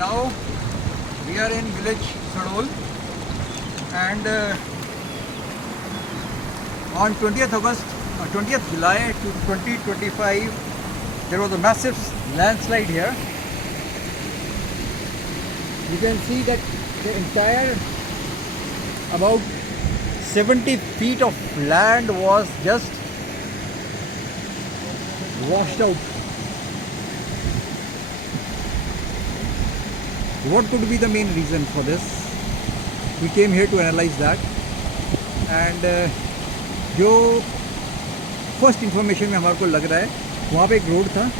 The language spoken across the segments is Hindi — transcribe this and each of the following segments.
Now we are in village Sadol, and on 20th August, 20th July 2025, there was a massive landslide here. You can see that the entire about 70 feet of land was just washed out. What could be the main reason for this? We came here to analyze that, and जो फर्स्ट इन्फॉर्मेशन में हमारे को लग रहा है, वहाँ पे एक रोड था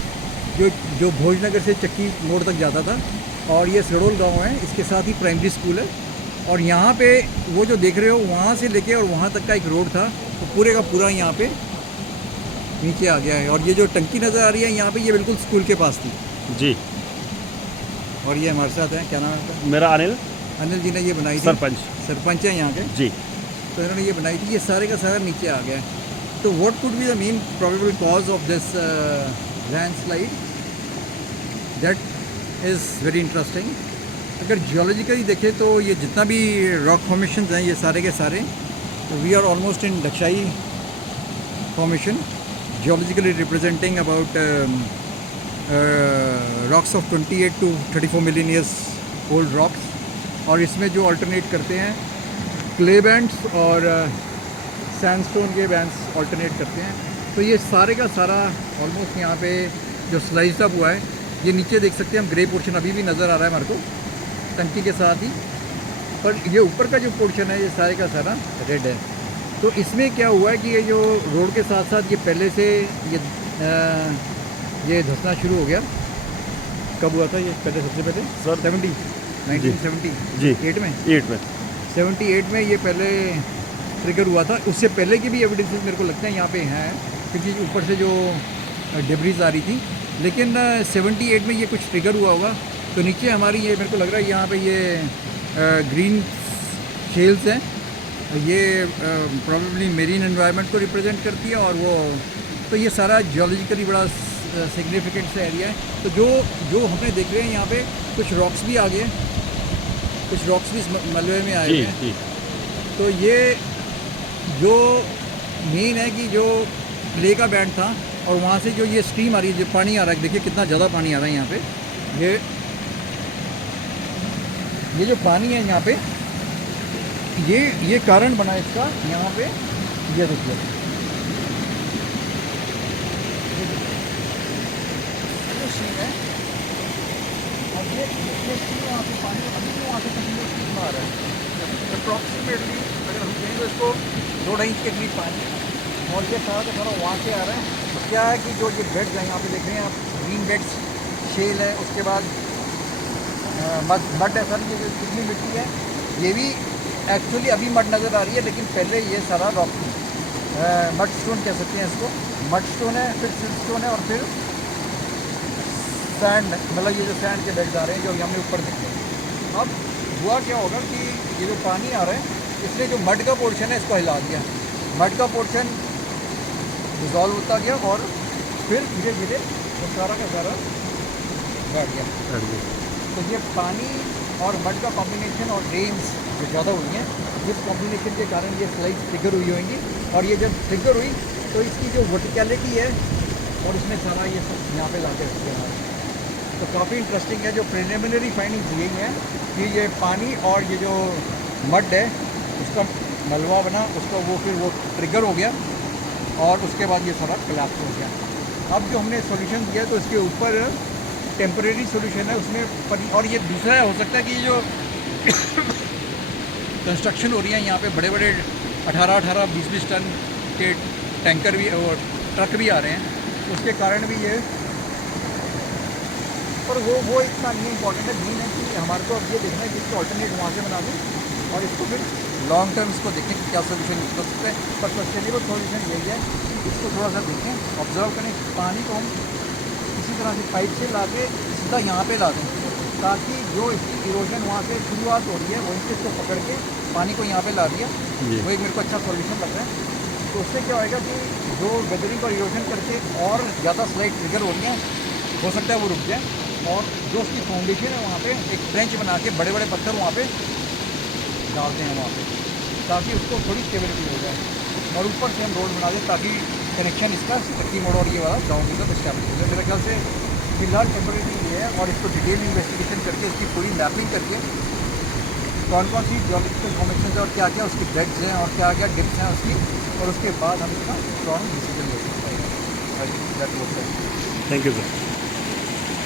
जो भोजनगर से चक्की मोड़ तक जाता था, और ये सड़ोल गांव है, इसके साथ ही प्राइमरी स्कूल है, और यहाँ पे वो जो देख रहे हो वहाँ से लेके और वहाँ तक का एक रोड था, तो पूरे का पूरा यहाँ पे नीचे आ गया है। और ये जो टंकी नज़र आ रही है यहाँ पे, ये बिल्कुल स्कूल के पास थी जी। और ये हमारे साथ है, क्या नाम है? मेरा अनिल अनिल जी ने ये बनाई थी, सरपंच हैं यहाँ के जी। तो इन्होंने ये बनाई थी, ये सारे का सारा नीचे आ गया है। तो what could be the main probable cause of this landslide? That is very interesting. अगर जियोलॉजिकली देखें तो ये जितना भी रॉक फॉर्मेशन हैं, ये सारे के सारे, we are almost in Dagshai formation, geologically representing about rocks of 28 to 34 million years old rocks, और इसमें जो अल्टरनेट करते हैं क्ले बैंड्स और सैंडस्टोन के बैंड्स अल्टरनेट करते हैं। तो ये सारे का सारा ऑलमोस्ट यहाँ पे जो स्लाइस्ड अप हुआ है, ये नीचे देख सकते हैं हम, ग्रे पोर्शन अभी भी नज़र आ रहा है हमारे को टंकी के साथ ही, पर ये ऊपर का जो पोर्शन है ये सारे का सारा रेड है। तो इसमें क्या हुआ है कि ये जो रोड के साथ साथ ये पहले से ये धंसना शुरू हो गया। कब हुआ था ये पहले? सबसे पहले सर 1978 में 78 में ये पहले ट्रिगर हुआ था। उससे पहले की भी एविडेंसेस मेरे को लगता है यहाँ पे हैं, क्योंकि ऊपर से जो डेब्रीज आ रही थी, लेकिन 78 में ये कुछ ट्रिगर हुआ होगा। तो नीचे हमारी ये मेरे को लग रहा है यहाँ पे ये ग्रीन शेल्स हैं, ये प्रॉबेबली मेरीन एनवायरनमेंट को रिप्रेजेंट करती है, और वो तो ये सारा जियोलॉजिकली बड़ा सिग्निफिकेंट सा एरिया है। तो जो हमने देख रहे हैं यहाँ पे कुछ रॉक्स भी आ गए, कुछ रॉक्स भी मलबे में आए हैं। तो ये जो मेन है कि जो क्ले का बैंड था, और वहाँ से जो ये स्ट्रीम आ रही है, जो पानी आ रहा है, देखिए कितना ज़्यादा पानी आ रहा है यहाँ पे। ये जो पानी है यहाँ पे, ये कारण बना इसका यहाँ पे, ये देखिए है, और ये वहाँ पे पानी अभी भी वहाँ से कंटिन्यूसली आ रहा है। अप्रॉक्सीमेटली अगर हम कहें तो इसको 2-2.5 इंच के करीब पानी, और ये सारा का सारा वहाँ से आ रहा है। तो क्या है कि जो ये बेड्स हैं यहाँ पे देख रहे हैं आप, ग्रीन बेड्स, शेल है, उसके बाद मड है सर, ये जो कितनी मिट्टी है, ये भी एक्चुअली अभी मड नज़र आ रही है, लेकिन पहले ये सारा रॉक थी। मड स्टोन कह सकते हैं इसको, मड स्टोन है, फिर सिल्ट स्टोन है, और फिर सैंड, मतलब ये जो सैंड के बेड्स आ रहे हैं जो हमने ऊपर देखे। अब हुआ क्या होगा कि ये जो पानी आ रहा है, इसने जो मड का पोर्शन है इसको हिला दिया, मड का पोर्शन डिज़ोल्व होता गया, और फिर धीरे धीरे वो सारा का सारा बैठ गया। तो ये पानी और मड का कॉम्बिनेशन और रेन्स जो ज़्यादा हुई हैं, जिस कॉम्बिनेशन के कारण ये स्लाइड ट्रिगर हुई होंगी, और ये जब ट्रिगर हुई तो इसकी जो वर्टिकलिटी है, और इसमें सारा ये सब यहाँ पे ला के रख दिया। तो काफ़ी इंटरेस्टिंग है। जो प्रिलिमिनरी फाइंडिंग्स यही है कि ये पानी और ये जो मड है उसका मलबा बना, उसका वो फिर वो ट्रिगर हो गया, और उसके बाद ये सारा कोलैप्स हो गया। अब जो हमने सॉल्यूशन दिया तो इसके ऊपर टेम्परेरी सॉल्यूशन है उसमें, और ये दूसरा हो सकता है कि ये जो कंस्ट्रक्शन हो रही है यहाँ पे, बड़े बड़े 18-18, 20-20 टन के टैंकर भी और ट्रक भी आ रहे हैं, उसके कारण भी ये, पर वो इतना नहीं इम्पॉर्टेंट है। मेन है कि हमारे को अब ये देखना है कि इसको अल्टरनेट वहाँ से बना दें, और इसको फिर लॉन्ग टर्म इसको देखें कि क्या सोल्यूशन यूज़ कर सकते हैं। पर सस्टेनेबल सोल्यूशन यही है, इसको थोड़ा सा देखें, ऑब्जर्व करें। पानी को हम इसी तरह से पाइप से ला के सीधा यहाँ पे ला दें, ताकि जो इसकी इरोजन वहाँ से शुरुआत हो रही है, वहीं से इसको पकड़ के पानी को यहाँ पे ला दिया, वो एक मेरे को अच्छा सॉल्यूशन लग रहा है। तो उससे क्या होएगा कि जो वेदरिंग और इरोजन करके और ज़्यादा स्लाइड ट्रिगर हो रही है, हो सकता है वो रुक जाए। और जो उसकी फाउंडेशन है वहाँ पे एक ट्रेंच बना के बड़े बड़े पत्थर वहाँ पे डालते हैं वहाँ पे, ताकि उसको थोड़ी स्टेबिलिटी हो जाए। और ऊपर से हम रोड बना दें ताकि कनेक्शन इसका चक्की मोड़ और ये वाला गाँव के साथ इस्टेब्लिश हो जाए। मेरे ख्याल से फिलहाल टेम्परेरी ये है, और इसको डिटेल इन्वेस्टिगेशन करके इसकी पूरी मैपिंग करके कौन कौन सी जियोलॉजिकल फॉर्मेशन है और क्या क्या उसकी बेड्स हैं और क्या क्या डिप्स हैं उसकी, और उसके बाद हम इसका स्ट्रॉन्ग डिसीजन ले सकते हैं। Thank you sir.